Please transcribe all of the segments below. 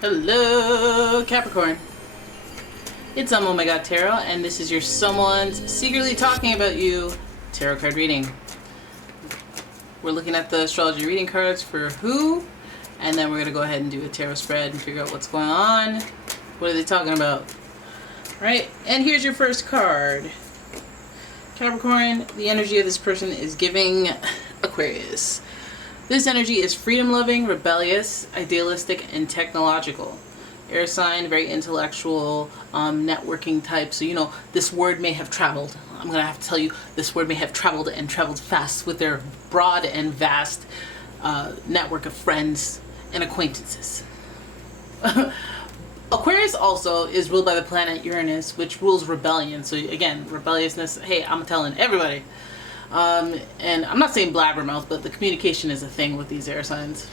Hello, Capricorn. It's umomgtarot, and this is your someone's secretly talking about you tarot card reading. We're looking at the astrology reading cards for who, and then we're going to go ahead and do a tarot spread and figure out what's going on. What are they talking about? Right, and here's your first card. Capricorn, the energy of this person is giving Aquarius. This energy is freedom-loving, rebellious, idealistic, and technological. Air sign, very intellectual, networking type. So, you know, this word may have traveled. I'm going to have to tell you, this word may have traveled and traveled fast with their broad and vast network of friends and acquaintances. Aquarius also is ruled by the planet Uranus, which rules rebellion. So, again, rebelliousness. Hey, I'm telling everybody. And I'm not saying blabbermouth, but the communication is a thing with these air signs.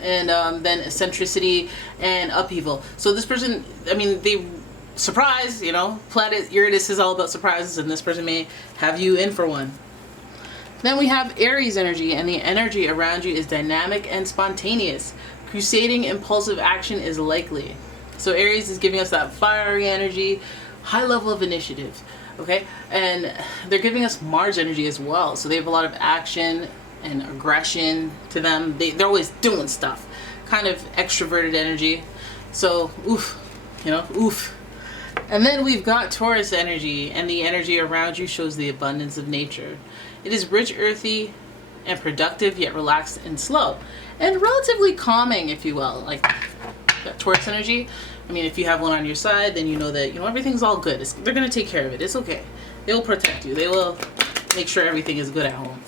And then eccentricity and upheaval. So this person, I mean, they surprise, you know, planet Uranus is all about surprises, and this person may have you in for one. Then we have Aries energy, and the energy around you is dynamic and spontaneous. Crusading impulsive action is likely. So Aries is giving us that fiery energy, high level of initiative. Okay, and they're giving us Mars energy as well, so they have a lot of action and aggression to them. They're always doing stuff, kind of extroverted energy. So oof, you know, oof. And then we've got Taurus energy, and the energy around you shows the abundance of nature. It is rich, earthy, and productive, yet relaxed and slow, and relatively calming, if you will. Like that Taurus energy. I mean, if you have one on your side, then you know that, you know, everything's all good. They're going to take care of it. It's okay. They will protect you. They will make sure everything is good at home.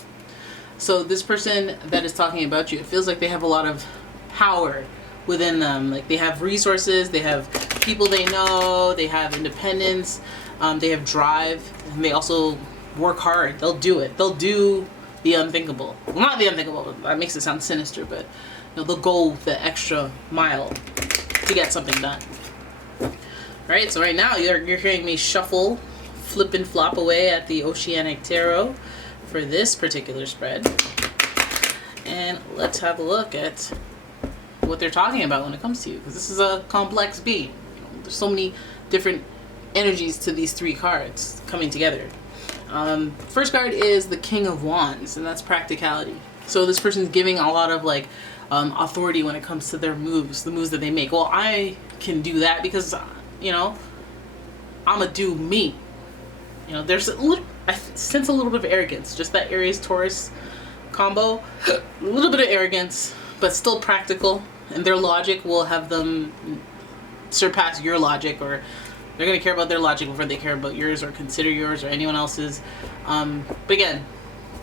So this person that is talking about you, it feels like they have a lot of power within them. Like they have resources, they have people they know, they have independence, they have drive, and they also work hard. They'll do it. They'll do the unthinkable. Well, not the unthinkable. That makes it sound sinister, but you know, they'll go the extra mile to get something done. Right, so right now you're hearing me shuffle, flip and flop away at the Oceanic Tarot for this particular spread. And let's have a look at what they're talking about when it comes to you, because this is a complex being. You know, there's so many different energies to these three cards coming together. First card is the King of Wands, and that's practicality. So this person's giving a lot of like authority when it comes to their moves, the moves that they make. Well, I can do that because, you know, I'ma do me. You know, there's a little, I sense a little bit of arrogance, just that Aries Taurus combo, a little bit of arrogance, but still practical, and their logic will have them surpass your logic, or they're gonna care about their logic before they care about yours or consider yours or anyone else's. But again,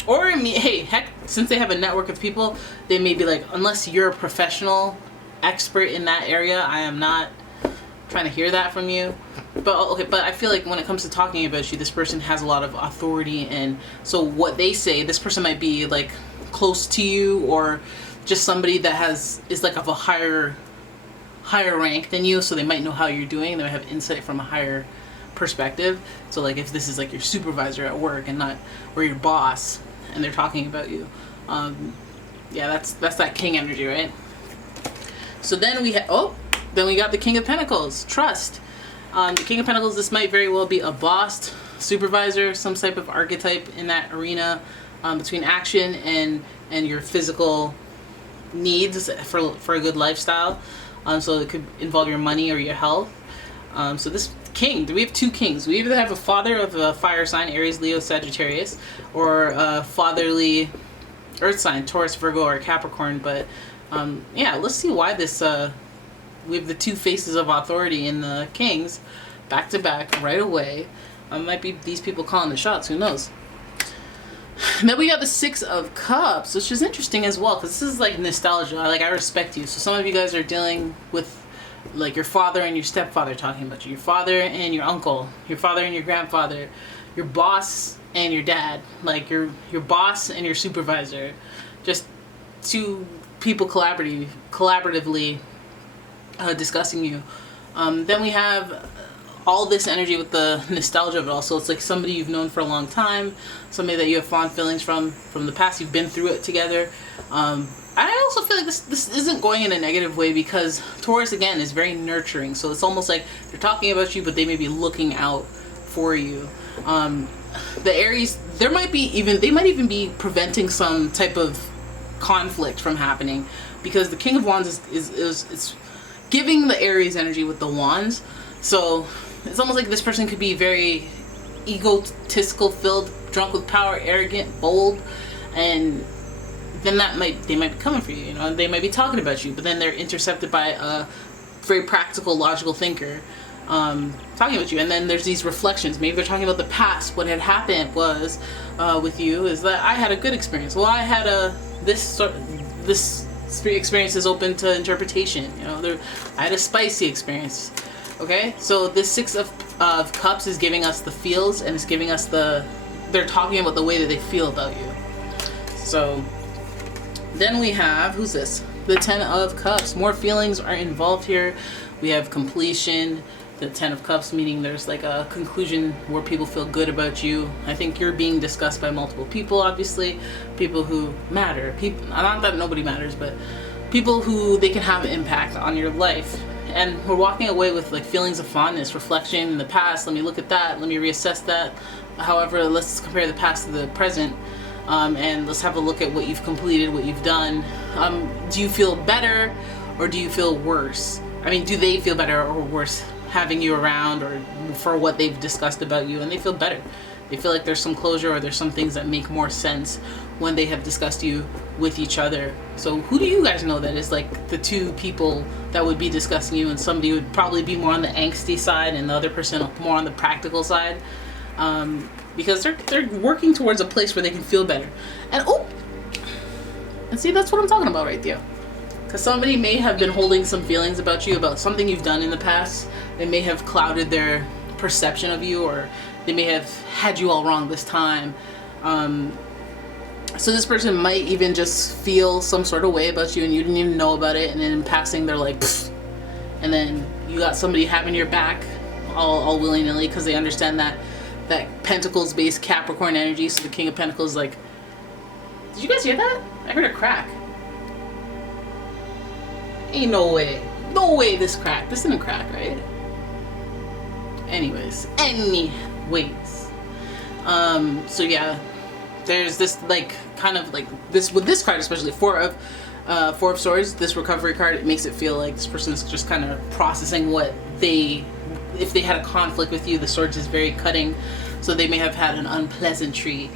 or hey, heck, since they have a network of people, they may be like, unless you're a professional expert in that area, I am not trying to hear that from you. But okay, but I feel like when it comes to talking about you, this person has a lot of authority, and so what they say, this person might be like close to you, or just somebody that is like of a higher rank than you, so they might know how you're doing. They might have insight from a higher perspective. So like if this is like your supervisor at work and not, or your boss, and they're talking about you, yeah, that's that king energy, right? So then we got the King of Pentacles, trust. The King of Pentacles, this might very well be a boss, supervisor, some type of archetype in that arena, between action and your physical needs for a good lifestyle. So it could involve your money or your health. So this king, we have two kings. We either have a father of a fire sign, Aries, Leo, Sagittarius, or a fatherly earth sign, Taurus, Virgo, or Capricorn. But yeah, let's see why this, we have the two faces of authority in the kings back to back right away. Might be these people calling the shots, who knows. And then we got the Six of Cups, which is interesting as well, because this is like nostalgia. I respect you. So some of you guys are dealing with like your father and your stepfather talking about you, your father and your uncle, your father and your grandfather, your boss and your dad, like your boss and your supervisor, just two people collaboratively discussing you. Then we have all this energy with the nostalgia of it all. So it's like somebody you've known for a long time, somebody that you have fond feelings from the past. You've been through it together. I also feel like this isn't going in a negative way, because Taurus, again, is very nurturing. So it's almost like they're talking about you, but they may be looking out for you. The Aries, they might even be preventing some type of conflict from happening, because the King of Wands is giving the Aries energy with the wands. So it's almost like this person could be very egotistical, filled, drunk with power, arrogant, bold, and then they might be coming for you, you know, they might be talking about you, but then they're intercepted by a very practical, logical thinker talking about you. And then there's these reflections. Maybe they're talking about the past. What had happened was with you is that I had a good experience. Well, I had this experience is open to interpretation. You know, I had a spicy experience. Okay, so this Six of Cups is giving us the feels, and it's giving us they're talking about the way that they feel about you. So then we have, who's this? The Ten of Cups. More feelings are involved here. We have completion. The Ten of Cups, meaning there's like a conclusion where people feel good about you. I think you're being discussed by multiple people, obviously. People who matter. People, not that nobody matters, but people who they can have an impact on your life. And we're walking away with like feelings of fondness, reflection in the past. Let me look at that. Let me reassess that. However, let's compare the past to the present. And let's have a look at what you've completed, what you've done. Do you feel better, or do you feel worse? I mean, do they feel better or worse having you around, or for what they've discussed about you? And they feel better. They feel like there's some closure, or there's some things that make more sense when they have discussed you with each other. So who do you guys know that is like the two people that would be discussing you, and somebody would probably be more on the angsty side and the other person more on the practical side? Because they're working towards a place where they can feel better. And see, that's what I'm talking about right there. Because somebody may have been holding some feelings about you, about something you've done in the past. They may have clouded their perception of you, or they may have had you all wrong this time. So this person might even just feel some sort of way about you, and you didn't even know about it, and then in passing they're like, pfft. And then you got somebody having your back all willy-nilly, because they understand that Pentacles based Capricorn energy. So the King of Pentacles is like, did you guys hear that? I heard a crack. Ain't no way this crack. This didn't crack, right? Anyways. So yeah, there's this like kind of like this with this card, especially Four of Swords, this recovery card. It makes it feel like this person is just kind of processing if they had a conflict with you. The Swords is very cutting, so they may have had an unpleasantry,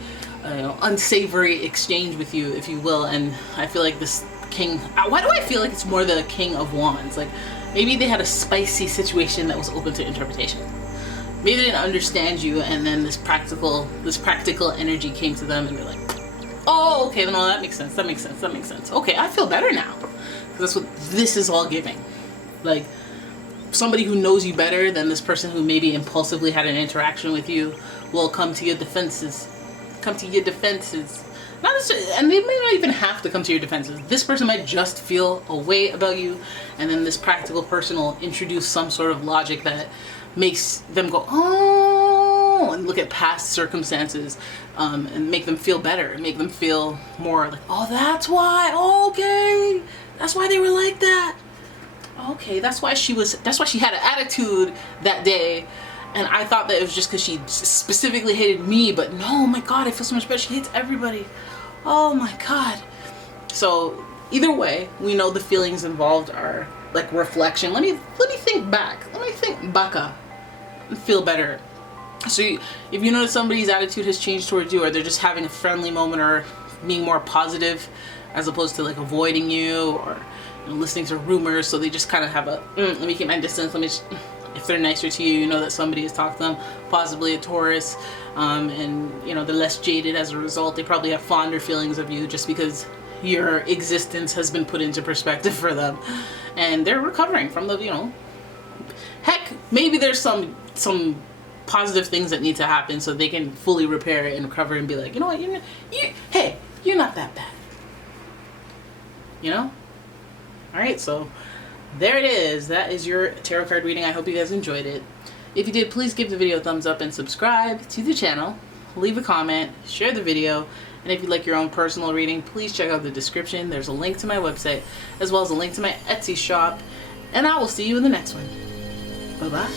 unsavory exchange with you, if you will. And I feel like this King, why do I feel like it's more the King of Wands? Like maybe they had a spicy situation that was open to interpretation. Maybe they didn't understand you, and then this practical energy came to them, and they're like, oh, okay, no, that makes sense. Okay, I feel better now. Because that's what this is all giving. Like, somebody who knows you better than this person who maybe impulsively had an interaction with you will come to your defenses. Not necessarily, and they may not even have to come to your defenses. This person might just feel a way about you, and then this practical person will introduce some sort of logic that makes them go, oh, and look at past circumstances, and make them feel better, and make them feel more like, oh, that's why, okay, that's why they were like that. Okay, that's why she had an attitude that day, and I thought that it was just because she specifically hated me, but no, my God, I feel so much better. She hates everybody. Oh my God. So either way, we know the feelings involved are like reflection. Let me think back. Let me think baka and feel better. So if you notice somebody's attitude has changed towards you, or they're just having a friendly moment, or being more positive as opposed to like avoiding you, or listening to rumors, so they just kind of have a let me keep my distance, if they're nicer to you, you know that somebody has talked to them, possibly a Taurus, and they're less jaded as a result. They probably have fonder feelings of you just because your existence has been put into perspective for them, and they're recovering from the heck, maybe there's some positive things that need to happen so they can fully repair it and recover and be like, you know what, hey, you're not that bad, Alright, so there it is. That is your tarot card reading. I hope you guys enjoyed it. If you did, please give the video a thumbs up and subscribe to the channel. Leave a comment, share the video, And if you'd like your own personal reading, please check out the description. There's a link to my website, as well as a link to my Etsy shop. And I will see you in the next one. Bye-bye.